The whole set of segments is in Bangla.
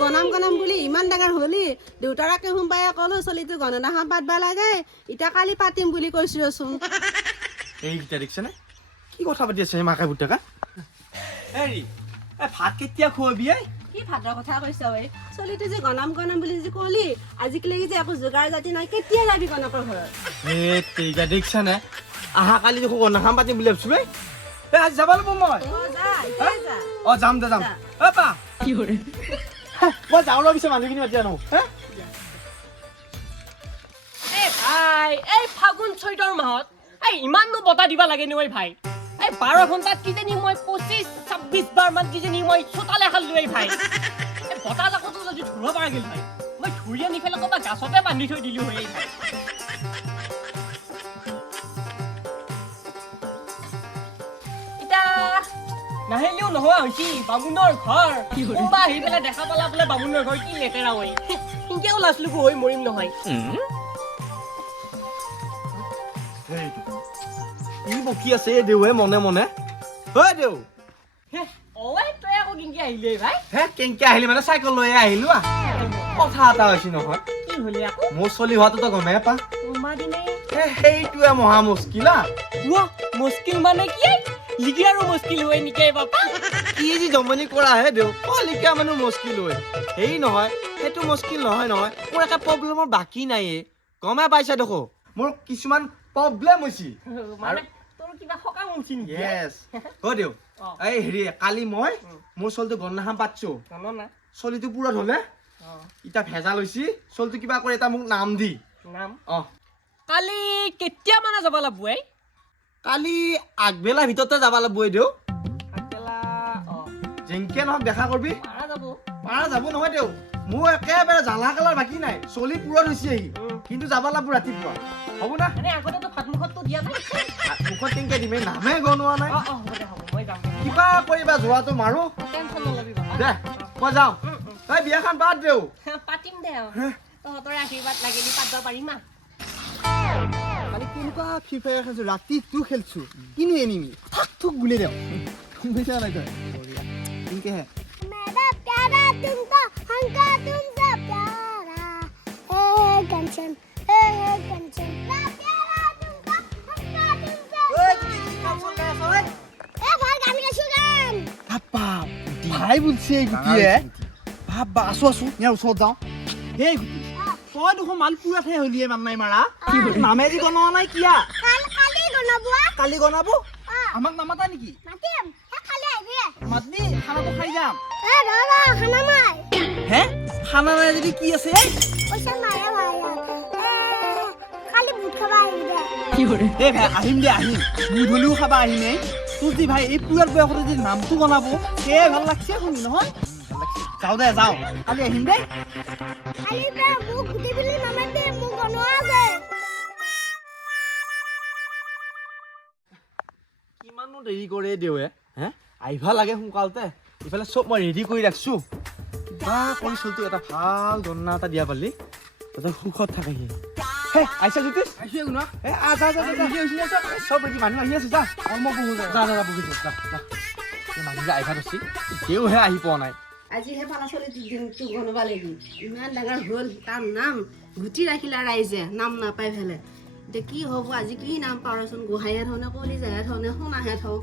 গনাম গনাম বুলি ইমান ডাঙৰ হলি দেউতাৰাকে সোমবাৰে ক'লো চলিটো গণনা খাম পাতবা লাগে এতিয়া কালি পাতিম বুলি কৈছো ৰচোন। এইকেইটা দেখিছেনে কি কথা পাতি আছে মাকে পুতেকা হেৰি ভাত কেতিয়া খুৱাবি কি ভাতৰ কথা কৈছ ঐ? চলিটো যে গনাম গনাম বুলি যে ক'লি আজিকালি যে একো যোগাৰ জাতি নাই কেতিয়া যাবি গণকৰ ঘৰত? এই তেৰিকা দেখিছানে আহা কালি দেখো নাখাম পাতিম বুলি ভাবিছো এই আজি যাব লাগিব মই। অ যাম দে যাম। অ পা। কি কৰে? মই যাওঁ পিছে মানুহখিনি মাতি আনো। হে? ভাই এই ফাগুন চৈতৰ মাহত এই ইমাননো বতাহ দিব লাগে নি ঐ ভাই? বাৰ ঘণ্টাত কিজানি মই পঁচিছ ছাব্বিছ বাৰ মান কিজানি মই চোতালে খালো এই ভাই। বতাহ জাকতো যদি ধৰিব পৰা গ'ল ভাই। মই ধৰি আনি পেলাই ক'ৰবাত গাছতে বান্ধি থৈ দিলো হয় এই ভাই এতিয়া নাহিলেও নোহোৱা হৈছে বামুণৰ ঘৰ। কোনোবা আহি পেলাই দেখা পালা বোলে বামুণৰ ঘৰ কি লেতেৰা হৈ সিনকে ওলাইছিলো হৈ মৰিম নহয়। বকি আছে এই দেউহে মনে মনে। ঐ দেউ। মানে কথা এটা হৈছে নহয়। কি মোৰ চলি হোৱাটো তই গমেই পা সেইটোৱে মহা মুস্কিল মুস্কিল মানে কি? লিগি আৰু মুস্কিল হয় নেকি বাপা কি যি জমনি কৰা হে দেউ কলিকা মানুহ মুস্কিল হয় হেৰি নহয় সেইটো মুস্কিল নহয় নহয় মোৰ এটা প্ৰব্লেমৰ বাকী নাই গমে পাইছা দেখো মোৰ কিছুমান প্ৰব্লেম হৈছে। মানে কিবা সকাম নেকি? দেউ এই হেৰি কালি মই মোৰ ছোৱালীটো গন্নাখাম পাতছো। ছোৱালীটো পুৰত হ'লে। এতিয়া ভেজাল হৈছে ছোৱালীটো কিবা কৰি এটা মোক নাম দি। নাম? অঁ। কালি কেতিয়া মানে যাব লাগব এই কালি আগবেলা ভিতৰতে যাব লাগিব এই দেউ আগবেলা অ। যেনকে নহওক দেখা কৰবি। পাৰা যাব। পাৰা যাব নহয় দেউ মোৰ একেবাৰে জ্বালা কালাৰ বাকী নাই চলি পুৰত হৈছে আহি কিন্তু যাব লাগিব ৰাতিপুৱা। হ'ব না? আগতেতো ভাত দিয়া নাই। মুখত কেনেকে দিম? নামে গনোৱা নাই। কিবা কৰিবা যোৱাটো মাৰো। দে মই যাওঁ উম। বিয়াখন বাদ দেউ পাতিম দে তহঁতৰ আশীৰ্বাদ লাগিলে পাতিব পাৰিম মানে কেনেকুৱা ফ্ৰী ফায়াৰ খেলছো ৰাতিটো খেলছো কিনো এনিমি। থাক থুক বুলি দেও। বুজিছা নাই তই? कंचन ए कंचन मेरा प्यारा तुमको हमका तुमसे ए ভাই গান গাইছো গান বাপ্পা ভাই বলছে এই গুটিয়ে ভাব্বা আছো আছো ইয়াৰ ওচৰত যাওঁ এই গুটি তই দেখোন মাল পুৰাতহে হলিয়ে মান নাই মাৰা নামে যি গনোৱা নাই কিয়া কাল কালি গনাবো কালি গনাব আ আমাক নামাতা নেকি মাতিম এ কালি আহিবি মাতনি খানাটো খাই যাম। এ ৰ খানা মাই। হে? খানা নাই যদি কি আছে? মায়ে ভাই এ বুট খাবা আহিবি দে। এই ভাই আহিম দে আহিম। গধূলিও খাবা আহিম এই তোৰ ভাই এই পুৰাৰ বয়সতে যদি নামটো বনাব সেয়ে ভালো লাগছে শুনি নহয়? যাওঁ দে যাওঁ। কালি আহিম দেই কালি তে মোক গুটি বুলি নামাতি মোক গনোৱা আছে কিমাননো দেৰি কৰে দেউৱে হে? আহিবা লাগে সোনকালতে। ইফালে চব মই ৰেডি কৰি ৰাখছো। কিবা কৰি চলটো এটা ভালো গণনা এটা দিয়া পালি। তহঁতে সুখত থাকে সি হে আহিছা জ্যোতিষ? আহিছে গুণা এ আ যা যা যা, যা। চব ৰেডি মানুহ আহি আছে যা। কৰ্ম বহু যা। যা যা যা যা মানুহ যে আহিবা ধৰছি দেউহে আহি পোৱা নাই। আজিহে পালা চলিটো দিনটো গণব লাগি। ইমান ডাঙৰ হ'ল তাৰ নাম। গুটি ৰাখিলে ৰাইজে নাম নাপাই ফেলে। এতিয়া কি হ'ব আজি কি নাম পাৰচোন? গোহাঁইহে থওঁ নে কলিজাহে থওঁ নে সোণাহে থওঁ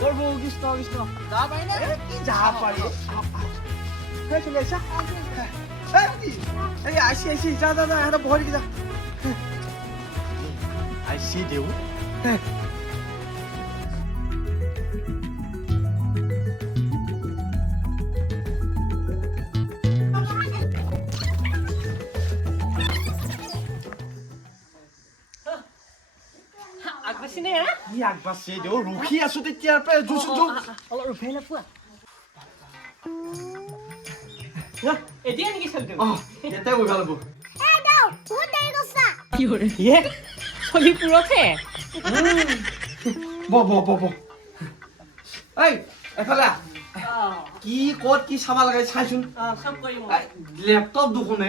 কৰব কৃষ্ণ কৃষ্ণ যাব পাৰিনে কি যাব পাৰি এই চলি আহিছা এই আহিছি আহিছি যা যা যা যা আগবাছি কি আগবাছে দেউ ৰখি আছো তেতিয়াৰ পৰা জোচ জোচ অলপ ৰখাই নাপোৱা এতিয়া নেকি ইয়ে চলি বহ বহ এফালে কি ক'ত কি চাব লাগে কৰিম লেপটপ দুখন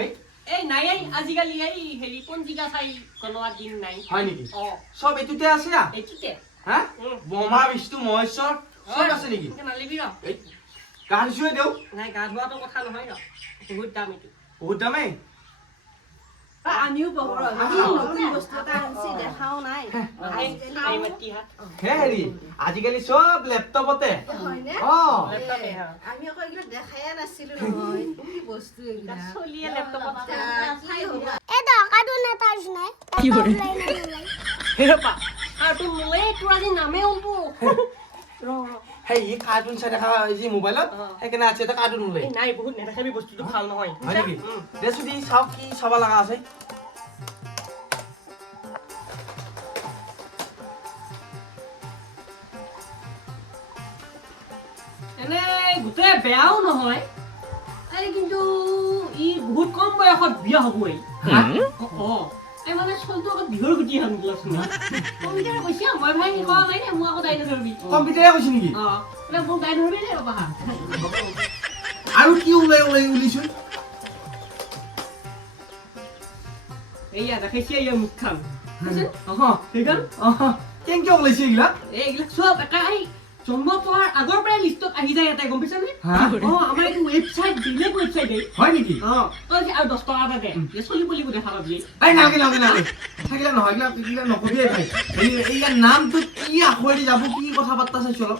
এই নাই এই আজিকালি এই হেৰি পঞ্জিকা চাই গণোৱা দিন নাই। হয় নেকি? অ। চব এইটোতে আছে আ? এইটোতে। হা। ব্ৰহ্মা বিষ্ণু মহেশ্বৰ চব আছে নেকি? নালিবি ৰ। গা ধুৱে দেও নাই গা ধোৱাটো কথা নহয় ৰ। বহুত দাম এইটো। বহুত দামেই? আমিও পাব ৰ কি নতুন বস্তু এটা আনিছি দেখাও নাই এই এই মাটি হাত হে হেৰি আজিকালি চব লেপটপতে আমি আকৌ এইবিলাক দেখায়ে নাছিলো নহয় কি বস্তু এইবিলাক সেই ই কাৰ্টুন চাই দেখা যি মোবাইলত সেইকাৰণে আছে এটা কাৰ্টুন ওলাই নাই বহুত নেদেখাবি বস্তুটো ভালো নহয়। হয় নেকি? উম। দেচোন চাওক কি চাব লগা আছে। এনে গোটেই বেয়াও নহয়। কিন্তু ই বহুত কম বয়সত বিয়া হ'বই। অ। মানে চলটো আকৌ দীঘল গুটি হান দিলাচোন কম্পিউটাৰ কৈছে মই ভাই কোৱা নাই নে? মই আকৌ দাই নধৰবি কম্পিউটাৰে কৈছে নেকি? অ মোক দাই নধৰবি দে বাবা আৰু কি ওলাই ওলাই উলিছোন এইয়া দেখাইছে এইয়া মুখখন অহ। সেইখন? অহ। কেনেকে ওলাইছে এইগিলা? এইবিলাক চব এই জন্ম পোৱাৰ আগৰ পৰাই লিষ্টত আহি যায় এটা গম পাইছানে? অ আমাৰ এইটো ৱেবছাইট বেলেগ ৱেবছাইট এই হয় নেকি? অ তই যে আৰু দহ টকা এটা দে। যে চলি পলিবোৰ দেখা পাবি। এই নালাগে নালাগে নালাগে। থাকিলে নহয় এইগিলা এইগিলা নকবি ভাই। এই এইগিলা নামটো কি আখৰেদি যাব কি কথা বাৰ্তা চাইছো অলপ।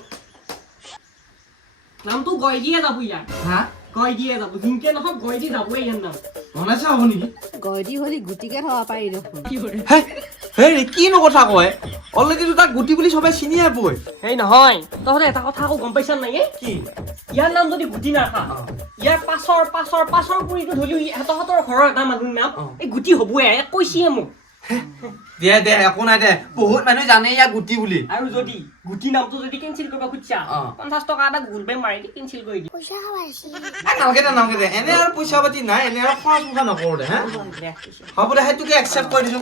নামটো গৈ দিয়ে যাব ইয়াৰ। হা? গৈ দিয়ে যাব। যোনকে নহওক গৈ দি যাবই ইয়াৰ নাম। বনাইছে হ'ব নেকি? গইদি হলি গুটিকে থব পাৰি দেখোন। হে হেৰি কিনো কথা কয়? অলৰেডিতো তাক গুটি বুলি চবে চিনিয়ে পয় সেই নহয়। তহঁতে এটা কথা আকৌ গম পাইছা নাই কি? ইয়াৰ নাম যদি গুটি নাখা। ইয়াৰ পাছৰ পাছৰ পাছৰ পুৰিটো ধৰিও তহঁতৰ ঘৰৰ এটা মানুহৰ নাম এই গুটি হ'বই কৈছিয়ে মোক। দে দে একো নাই দে। বহুত মানুহে জানে ইয়াক গুটি বুলি। আৰু যদি গুটি নামটো যদি কেঞ্চেল কৰিব খুজিছা। পঞ্চাছ টকা এটা গুগল পে মাৰি দি কেঞ্চেল কৰি দি। পইচা এ, দে নালাগে দে এনে আৰু পইচা পাতি নাই এনে আৰু খৰচ মুখা নকৰো দে হা? দে, হ'ব দে সেইটোকে একচেপ্ট কৰি দিছো।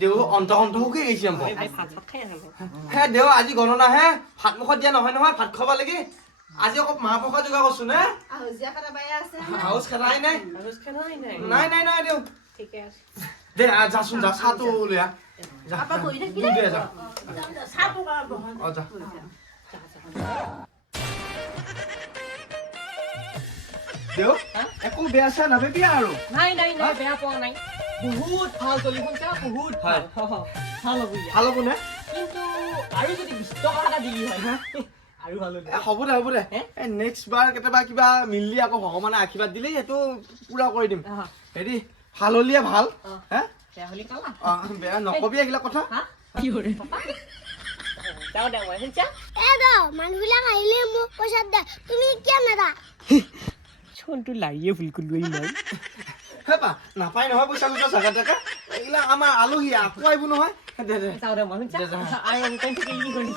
দেউ। হে আজি গণনা হে। ভাত মুখত দিয়া নহয় নহয়। ভাত খাব লাগে। আজি আকৌ মাহ প্ৰসাদ যোগাৰ কৰিছো নে? হাউচ খেলাই নাই নাই। নাই নাই দেউ। দে যাচোন যা চাহটো লৈ আহ। যা আপা বহি থাকি দে যা। অ যা। দেউ। একো বেয়া চেয়া নাপাবি আৰু। নাই নাই নাই বেয়া পোৱা নাই। বহুত ভালো চলি শুনছা বহুত ভালো। হয়। ভালো হ'ব ভালো হ'ব নে? কিন্তু আৰু যদি বিশ টকা এটা দিলি হয় আৰু ভালো হ'ব। দে হ'ব দে। হে? নেক্সট বাৰ কেতিয়াবা কিবা মিলি আকৌ ভগৱানে আশীৰ্বাদ দিলে সেইটো পুৰা কৰি দিম। হেৰি ভালো হ'লিয়ে ভালো হে? বেয়া নকবি এইগিলা কথা। হা? কি কৰে যাওঁ দে মই শুনছা? এ দ মানুহবিলাক আহিলে মোক পইচা দে। তুমি কিয় নেদা? চোনটো লাৰিয়ে ভুল কৰিলো নাই। হে পা নাপায় নহয় পইচা পইচা জাগা তাকা এইগিলা আমাৰ আলহী আকৌ আহিব নহয়। দে দে। যাওঁ দে টাইম থাকিলে কি কৰিম